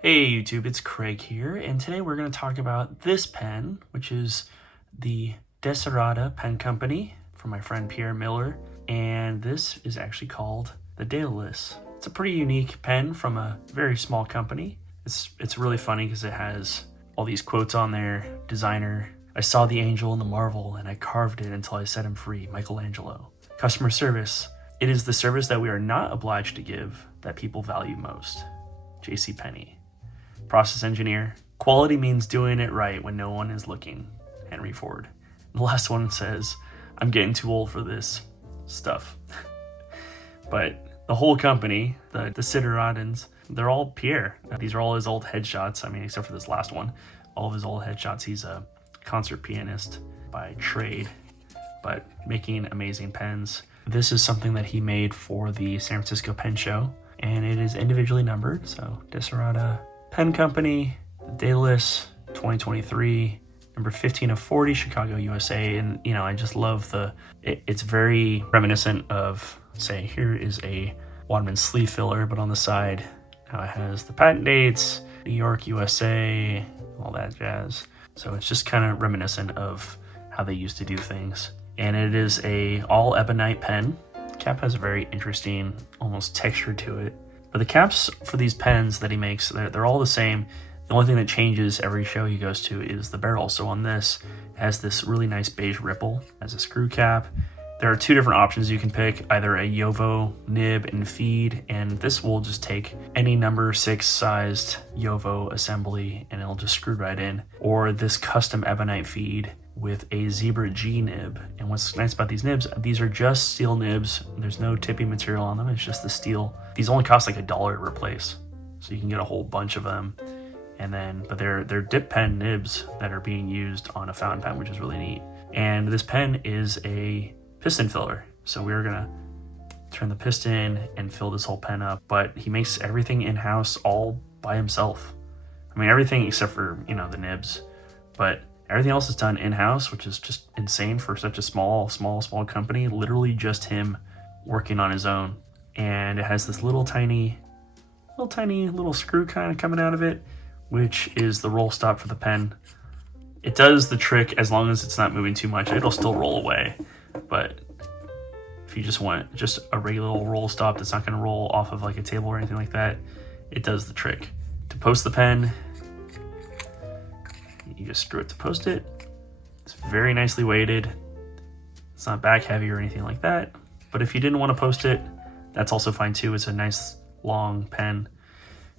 Hey YouTube, it's Craig here, and today we're going to talk about this pen, which is the Desiderata pen company from my friend Pierre Miller, and this is actually called the Daedalus. It's a pretty unique pen from a very small company. It's really funny because it has all these quotes on there. Designer, I saw the angel in the marvel and I carved it until I set him free, Michelangelo. Customer service, it is the service that we are not obliged to give that people value most, JCPenney. Process engineer, quality means doing it right when no one is looking, Henry Ford. The last one says, I'm getting too old for this stuff. But the whole company, the Desideratans, they're all Pierre. These are all his old headshots. I mean, except for this last one. All of his old headshots. He's a concert pianist by trade, but making amazing pens. This is something that he made for the San Francisco Pen Show, and it is individually numbered. So Desiderata Pen Company, Daedalus 2023, number 15 of 40, Chicago, USA. And I just love it's very reminiscent of, say, here is a Wadman sleeve filler, but on the side now it has the patent dates, New York, USA, all that jazz. So it's just kind of reminiscent of how they used to do things. And it is a all ebonite pen. The cap has a very interesting almost texture to it. But the caps for these pens that he makes, they're all the same. The only thing that changes every show he goes to is the barrel. So on this, it has this really nice beige ripple as a screw cap. There are two different options you can pick, either a Yovo nib and feed, and this will just take any number 6 sized Yovo assembly and it'll just screw right in, or this custom ebonite feed with a Zebra G nib. And what's nice about these nibs, these are just steel nibs. There's no tipping material on them. It's just the steel. These only cost like $1 to replace. So you can get a whole bunch of them. But they're dip pen nibs that are being used on a fountain pen, which is really neat. And this pen is a piston filler. So we're gonna turn the piston and fill this whole pen up, but he makes everything in-house all by himself. I mean, everything except for, the nibs, but everything else is done in-house, which is just insane for such a small company. Literally just him working on his own. And it has this little tiny screw kind of coming out of it, which is the roll stop for the pen. It does the trick as long as it's not moving too much. It'll still roll away. But if you just want just a regular roll stop that's not going to roll off of like a table or anything like that, it does the trick. To post the pen, you just screw it to post it. It's very nicely weighted. It's not back heavy or anything like that. But if you didn't want to post it, that's also fine too. It's a nice long pen.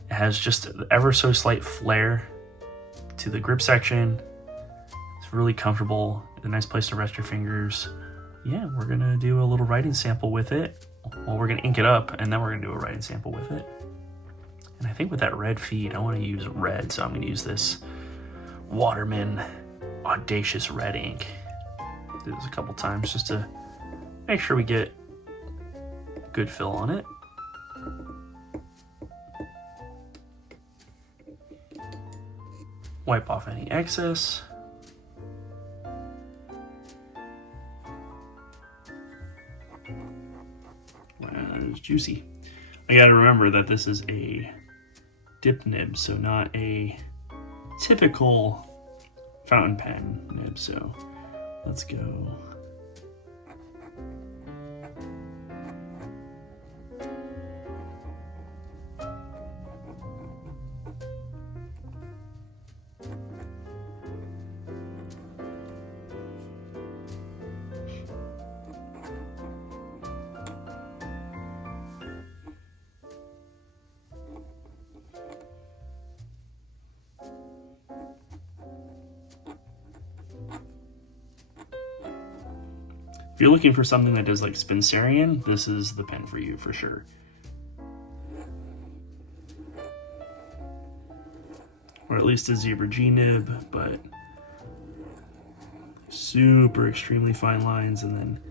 It has just ever so slight flare to the grip section. It's really comfortable. A nice place to rest your fingers. Yeah, we're gonna do a little writing sample with it. Well, we're gonna ink it up and then we're gonna do a writing sample with it. And I think with that red feed, I want to use red, so I'm gonna use this Waterman Audacious Red ink. Do this a couple times just to make sure we get good fill on it. Wipe off any excess. It's juicy. I gotta remember that this is a dip nib, so not a typical fountain pen nib. So let's go. If you're looking for something that does like Spencerian, this is the pen for you for sure. Or at least a Zebra G nib, but super extremely fine lines and then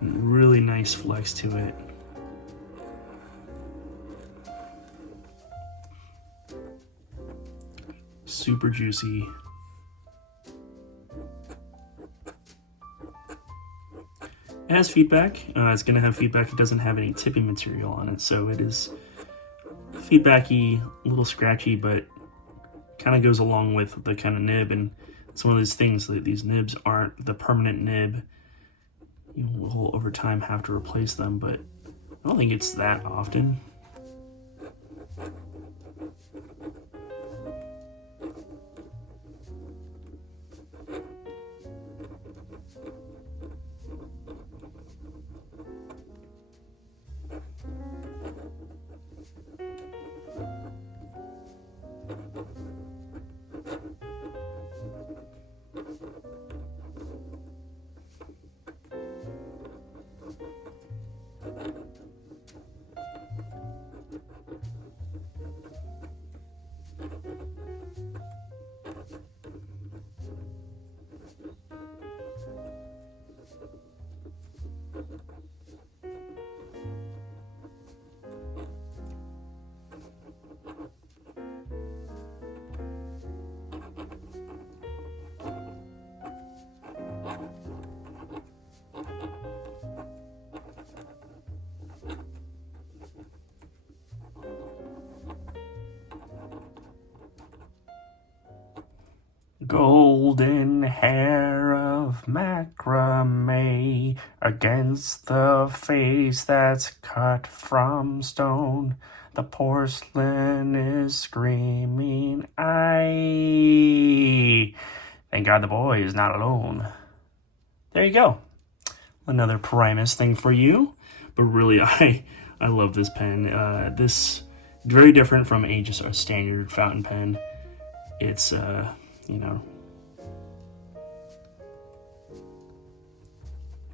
really nice flex to it. Super juicy. It has feedback. It's going to have feedback. It doesn't have any tipping material on it, so it is feedbacky, a little scratchy, but kind of goes along with the kind of nib. And it's one of those things that these nibs aren't the permanent nib. You will over time have to replace them, but I don't think it's that often. Golden hair of macrame against the face that's cut from stone. The porcelain is screaming, aye. Thank God the boy is not alone. There you go. Another Primus thing for you. But really, I love this pen. This very different from just a standard fountain pen. It's you know,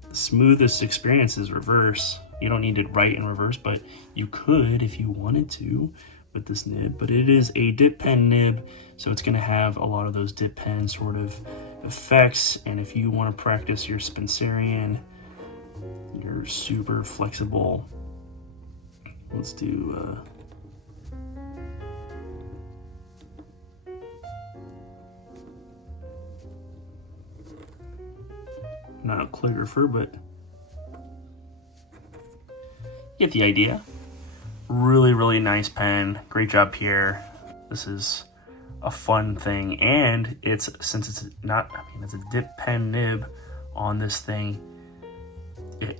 the smoothest experience is reverse. You don't need to write in reverse, but you could if you wanted to with this nib. But it is a dip pen nib, so it's going to have a lot of those dip pen sort of effects. And if you want to practice your Spencerian, your super flexible, let's do not a calligrapher, but you get the idea. Really, really nice pen. Great job, Pierre. This is a fun thing, and since it's not, it's a dip pen nib on this thing,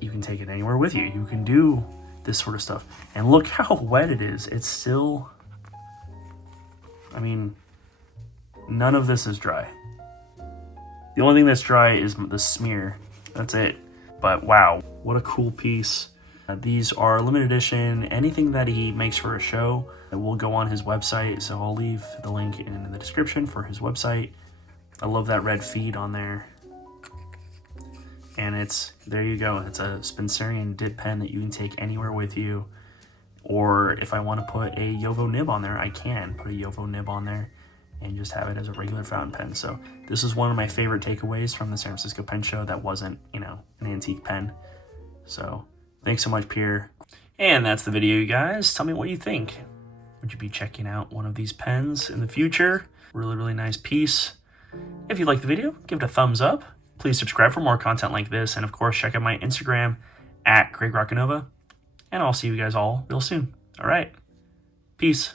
you can take it anywhere with you. You can do this sort of stuff. And look how wet it is. It's still, none of this is dry. The only thing that's dry is the smear. That's it. But wow, what a cool piece. These are limited edition. Anything that he makes for a show will go on his website, so I'll leave the link in the description for his website. I love that red feed on there. And there you go. It's a Spencerian dip pen that you can take anywhere with you. Or if I want to put a Jowo nib on there, I can put a Jowo nib on there and just have it as a regular fountain pen. So this is one of my favorite takeaways from the San Francisco Pen Show that wasn't, an antique pen. So thanks so much, Pierre. And that's the video, you guys. Tell me what you think. Would you be checking out one of these pens in the future? Really, really nice piece. If you liked the video, give it a thumbs up. Please subscribe for more content like this. And of course, check out my Instagram @Roccanova. And I'll see you guys all real soon. All right. Peace.